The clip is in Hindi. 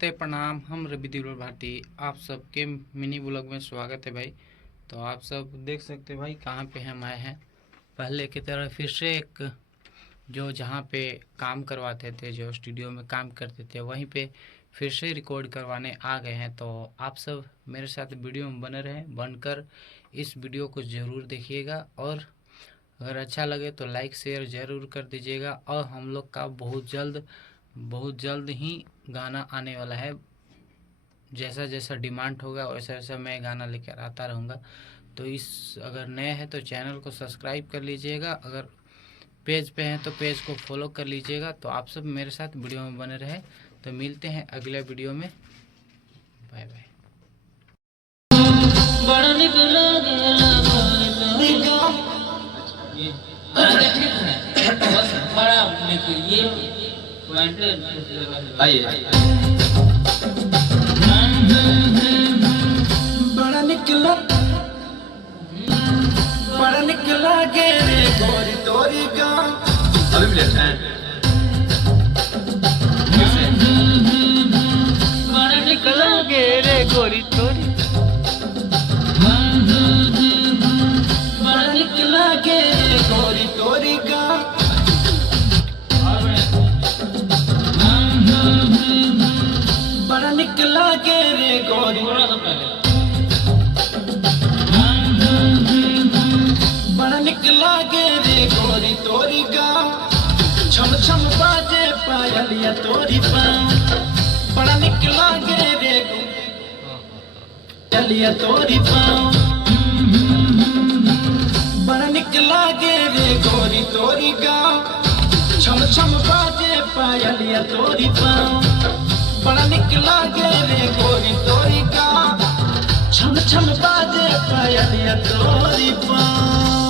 नमस्ते प्रणाम। हम रवि दिवल भारती आप सबके मिनी ब्लॉग में स्वागत है भाई। तो आप सब देख सकते हैं भाई कहाँ पे हम आए हैं। पहले की तरह फिर से एक जो जहाँ पे काम करवाते थे, जो स्टूडियो में काम करते थे, वहीं पे फिर से रिकॉर्ड करवाने आ गए हैं। तो आप सब मेरे साथ वीडियो में बने रहें, बनकर इस वीडियो को ज़रूर देखिएगा और अगर अच्छा लगे तो लाइक शेयर ज़रूर कर दीजिएगा। और हम लोग का बहुत जल्द ही गाना आने वाला है। जैसा जैसा डिमांड होगा वैसा वैसा मैं गाना लेकर आता रहूँगा। तो अगर नए हैं तो चैनल को सब्सक्राइब कर लीजिएगा, अगर पेज पे हैं तो पेज को फॉलो कर लीजिएगा। तो आप सब मेरे साथ वीडियो में बने रहे। तो मिलते हैं अगले वीडियो में। Bye bye. बड़ा निकला गे रे गोरी तोरी गाँव। अभी भी लेते हैं। बड़ा निकला गे रे गोरी तोरी, बड़ा निकला गे रे गोरी तोरी गाँव। बड़ा निकला गे रे गोरी, बड़ा निकला गे रे गोरी तोरी गाँव। छम छम बाजे पायलिया तोरी पाँव। बड़ा निकला गे रे पायलिया तोरी पाँव। बड़ा निकला गे रे गोरी तोरी गाँव। छम छम बाजे पायलिया तोरी पाँव। बड़ा निकला गे रे गोरी तोरी गाँव। छम छम बाजे पायलिया तोरी पाँव।